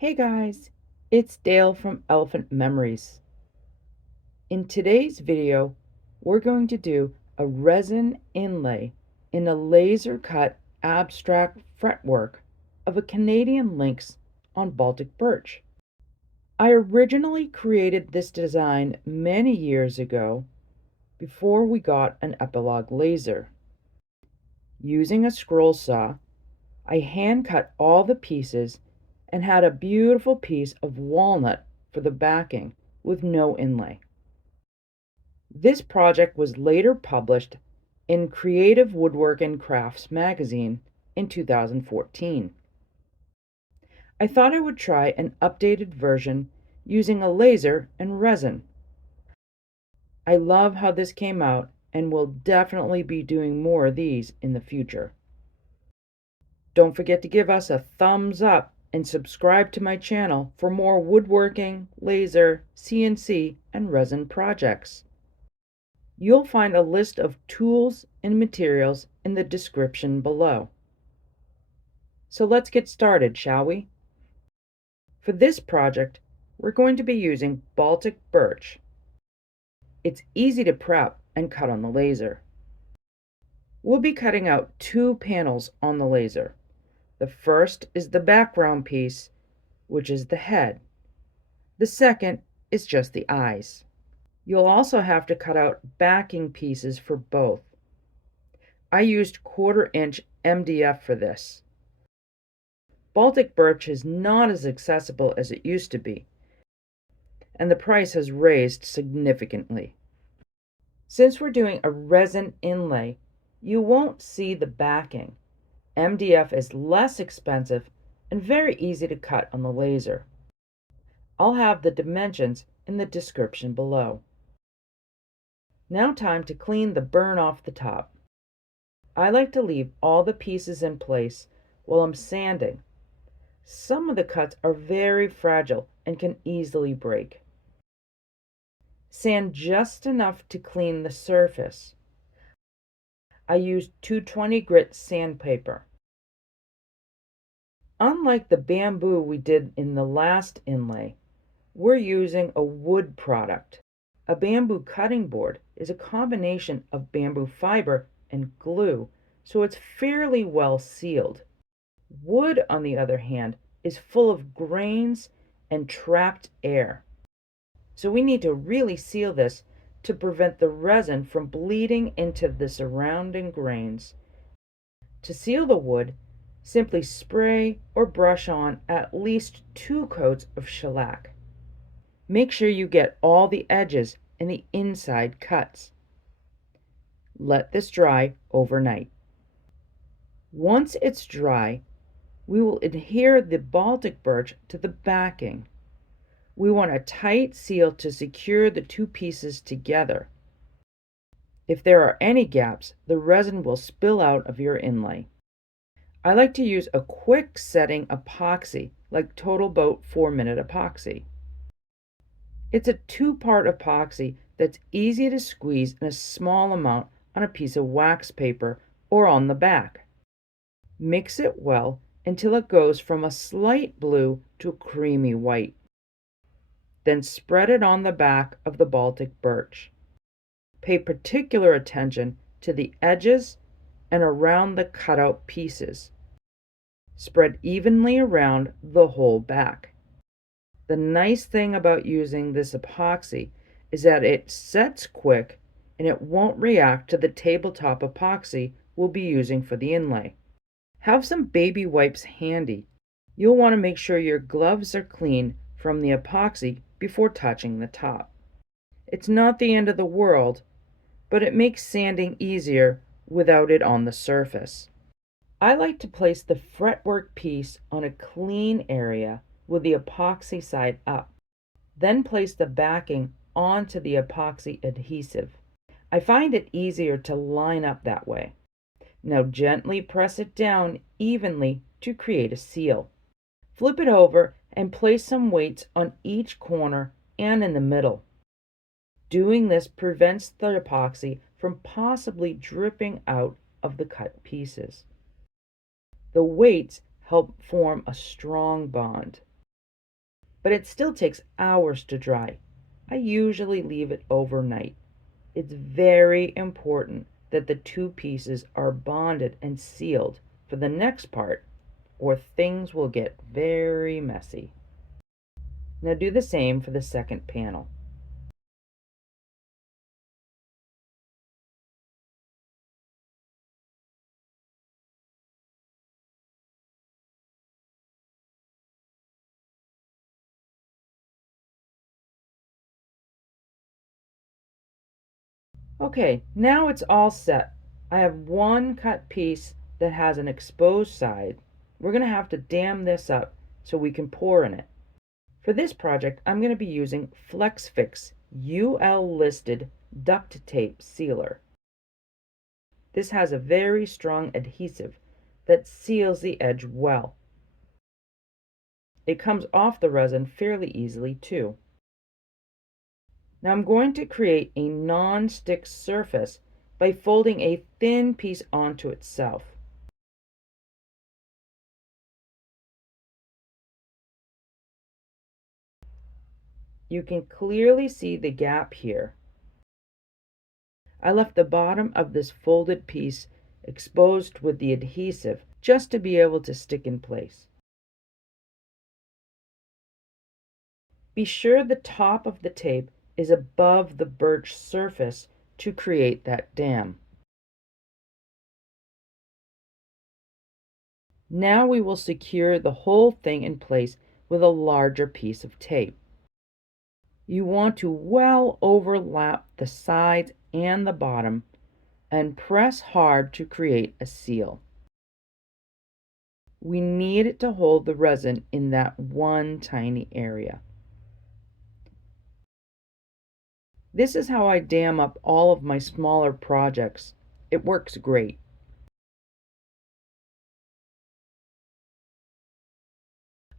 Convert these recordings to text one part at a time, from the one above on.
Hey guys, it's Dale from Elephant Memories. In today's video, we're going to do a resin inlay in a laser cut abstract fretwork of a Canadian lynx on Baltic birch. I originally created this design many years ago before we got an epilogue laser. Using a scroll saw, I hand cut all the pieces and had a beautiful piece of walnut for the backing with no inlay. This project was later published in Creative Woodwork and Crafts magazine in 2014. I thought I would try an updated version using a laser and resin. I love how this came out and will definitely be doing more of these in the future. Don't forget to give us a thumbs up and subscribe to my channel for more woodworking, laser, CNC, and resin projects. You'll find a list of tools and materials in the description below. So let's get started, shall we? For this project, we're going to be using Baltic birch. It's easy to prep and cut on the laser. We'll be cutting out two panels on the laser. The first is the background piece, which is the head. The second is just the eyes. You'll also have to cut out backing pieces for both. I used 1/4-inch MDF for this. Baltic birch is not as accessible as it used to be, and the price has raised significantly. Since we're doing a resin inlay, you won't see the backing. MDF is less expensive and very easy to cut on the laser. I'll have the dimensions in the description below. Now time to clean the burn off the top. I like to leave all the pieces in place while I'm sanding. Some of the cuts are very fragile and can easily break. Sand just enough to clean the surface. I used 220 grit sandpaper. Unlike the bamboo we did in the last inlay, we're using a wood product. A bamboo cutting board is a combination of bamboo fiber and glue, so it's fairly well sealed. Wood, on the other hand, is full of grains and trapped air. So we need to really seal this to prevent the resin from bleeding into the surrounding grains. To seal the wood, simply spray or brush on at least 2 coats of shellac. Make sure you get all the edges and the inside cuts. Let this dry overnight. Once it's dry, we will adhere the Baltic birch to the backing. We want a tight seal to secure the two pieces together. If there are any gaps, the resin will spill out of your inlay. I like to use a quick setting epoxy like Total Boat 4-minute epoxy. It's a 2-part epoxy that's easy to squeeze in a small amount on a piece of wax paper or on the back. Mix it well until it goes from a slight blue to a creamy white. Then spread it on the back of the Baltic birch. Pay particular attention to the edges and around the cutout pieces. Spread evenly around the whole back. The nice thing about using this epoxy is that it sets quick and it won't react to the tabletop epoxy we'll be using for the inlay. Have some baby wipes handy. You'll want to make sure your gloves are clean from the epoxy before touching the top. It's not the end of the world, but it makes sanding easier without it on the surface. I like to place the fretwork piece on a clean area with the epoxy side up. Then place the backing onto the epoxy adhesive. I find it easier to line up that way. Now gently press it down evenly to create a seal. Flip it over and place some weights on each corner and in the middle. Doing this prevents the epoxy from possibly dripping out of the cut pieces. The weights help form a strong bond. but it still takes hours to dry. I usually leave it overnight. It's very important that the two pieces are bonded and sealed for the next part, or things will get very messy. Now do the same for the second panel. Okay, now it's all set. I have one cut piece that has an exposed side. We're going to have to dam this up so we can pour in it. For this project, I'm going to be using FlexFix UL listed duct tape sealer. This has a very strong adhesive that seals the edge well. It comes off the resin fairly easily too. Now I'm going to create a non-stick surface by folding a thin piece onto itself. You can clearly see the gap here. I left the bottom of this folded piece exposed with the adhesive just to be able to stick in place. Be sure the top of the tape is above the birch surface to create that dam. Now we will secure the whole thing in place with a larger piece of tape. You want to well overlap the sides and the bottom and press hard to create a seal. We need it to hold the resin in that one tiny area. This is how I dam up all of my smaller projects. It works great.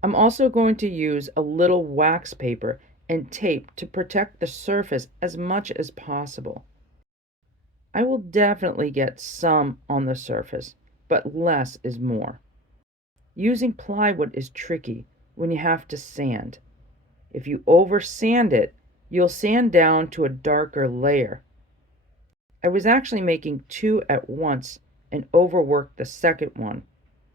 I'm also going to use a little wax paper and tape to protect the surface as much as possible. I will definitely get some on the surface, but less is more. Using plywood is tricky when you have to sand. If you over sand it, you'll sand down to a darker layer. I was actually making two at once and overworked the second one.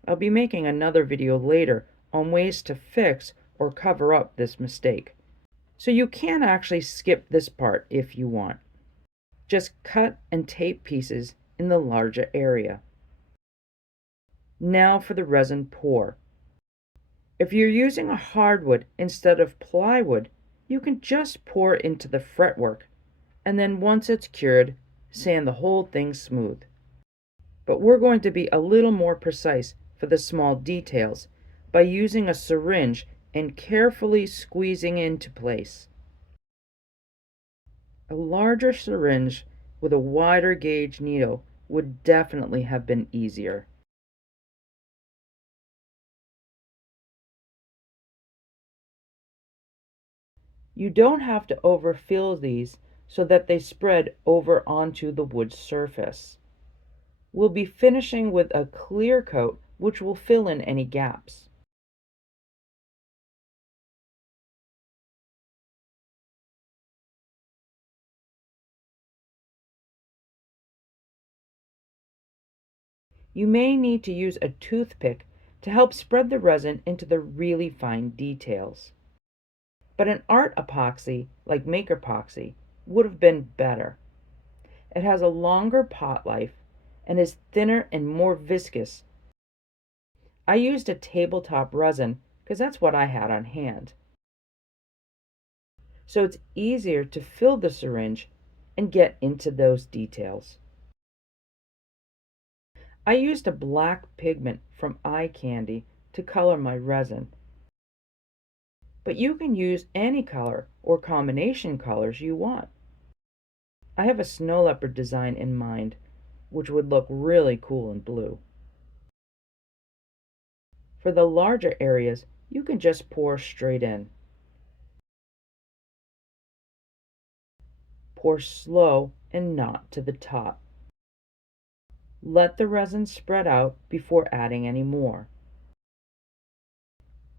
I'll be making another video later on ways to fix or cover up this mistake. So you can actually skip this part if you want. Just cut and tape pieces in the larger area. Now for the resin pour. If you're using a hardwood instead of plywood, you can just pour into the fretwork, and then once it's cured, sand the whole thing smooth. But we're going to be a little more precise for the small details by using a syringe and carefully squeezing into place. A larger syringe with a wider gauge needle would definitely have been easier. You don't have to overfill these so that they spread over onto the wood surface. We'll be finishing with a clear coat which will fill in any gaps. You may need to use a toothpick to help spread the resin into the really fine details. But an art epoxy, like Maker Epoxy, would have been better. It has a longer pot life and is thinner and more viscous. I used a tabletop resin because that's what I had on hand. So it's easier to fill the syringe and get into those details. I used a black pigment from eye candy to color my resin. But you can use any color or combination colors you want. I have a snow leopard design in mind, which would look really cool in blue. For the larger areas, you can just pour straight in. Pour slow and not to the top. Let the resin spread out before adding any more.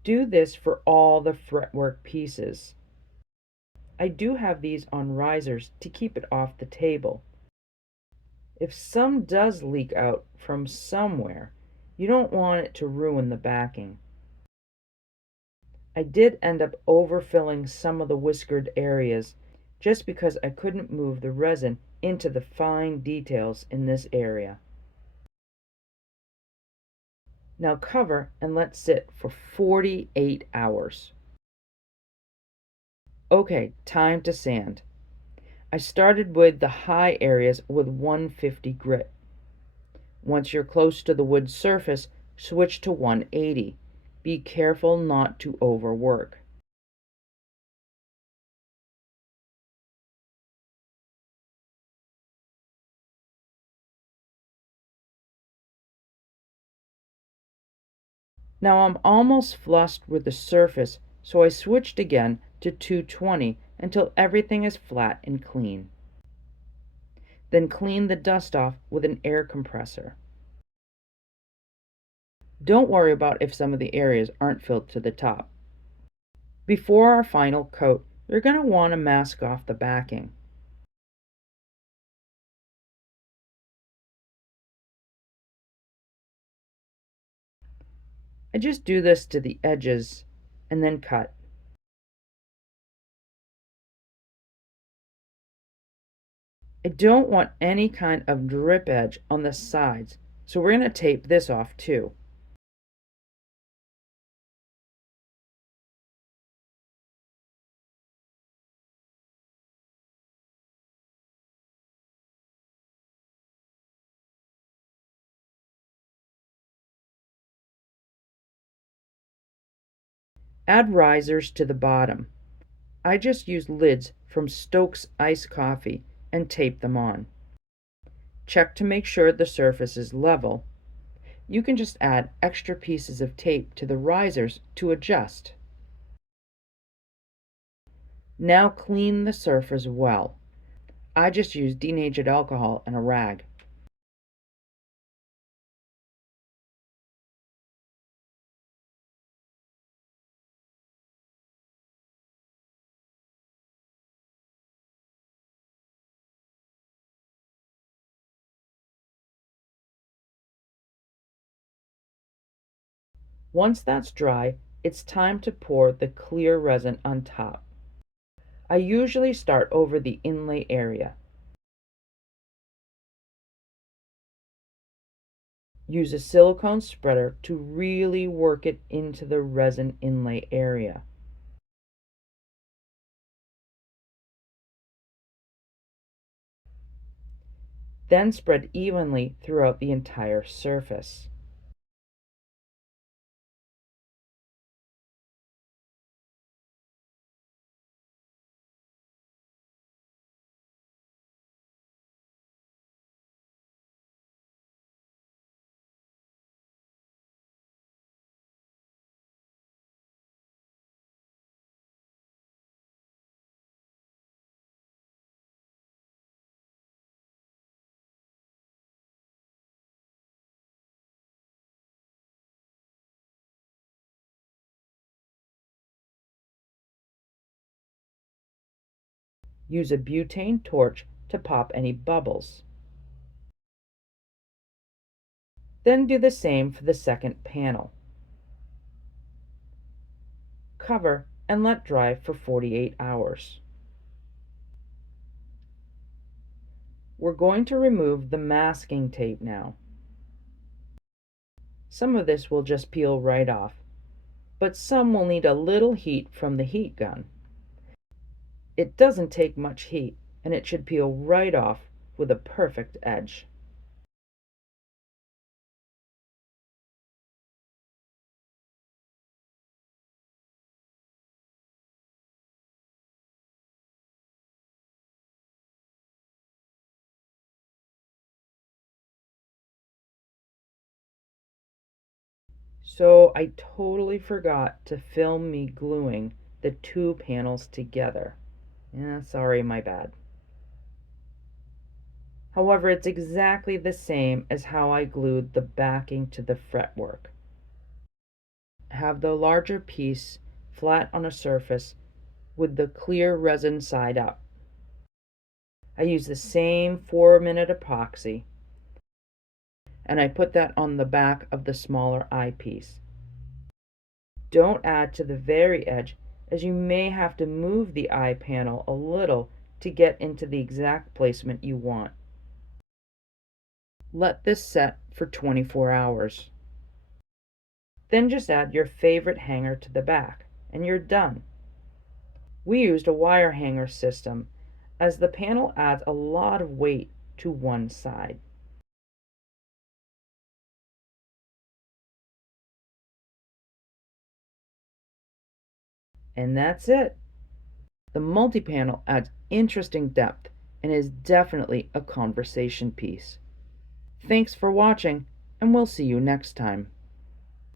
Do this for all the fretwork pieces. I do have these on risers to keep it off the table. If some does leak out from somewhere, you don't want it to ruin the backing. I did end up overfilling some of the whiskered areas just because I couldn't move the resin into the fine details in this area. Now cover and let sit for 48 hours. Okay, time to sand. I started with the high areas with 150 grit. Once you're close to the wood surface, switch to 180. Be careful not to overwork. Now I'm almost flushed with the surface, so I switched again to 220 until everything is flat and clean. Then clean the dust off with an air compressor. Don't worry about if some of the areas aren't filled to the top. Before our final coat, you're going to want to mask off the backing. I just do this to the edges and then cut. I don't want any kind of drip edge on the sides, so we're going to tape this off too. Add risers to the bottom. I just use lids from Stokes Iced Coffee and tape them on. Check to make sure the surface is level. You can just add extra pieces of tape to the risers to adjust. Now clean the surface well. I just use denatured alcohol and a rag. Once that's dry, it's time to pour the clear resin on top. I usually start over the inlay area. Use a silicone spreader to really work it into the resin inlay area. Then spread evenly throughout the entire surface. Use a butane torch to pop any bubbles. Then do the same for the second panel. Cover and let dry for 48 hours. We're going to remove the masking tape now. Some of this will just peel right off, but some will need a little heat from the heat gun. It doesn't take much heat, and it should peel right off with a perfect edge. So I totally forgot to film me gluing the two panels together. Yeah, sorry, my bad. However, it's exactly the same as how I glued the backing to the fretwork. have the larger piece flat on a surface with the clear resin side up. I use the same 4-minute epoxy, and I put that on the back of the smaller eyepiece. Don't add to the very edge, as you may have to move the eye panel a little to get into the exact placement you want. Let this set for 24 hours. Then just add your favorite hanger to the back, and you're done. We used a wire hanger system, as the panel adds a lot of weight to one side. And that's it. The multi-panel adds interesting depth and is definitely a conversation piece. Thanks for watching, and we'll see you next time.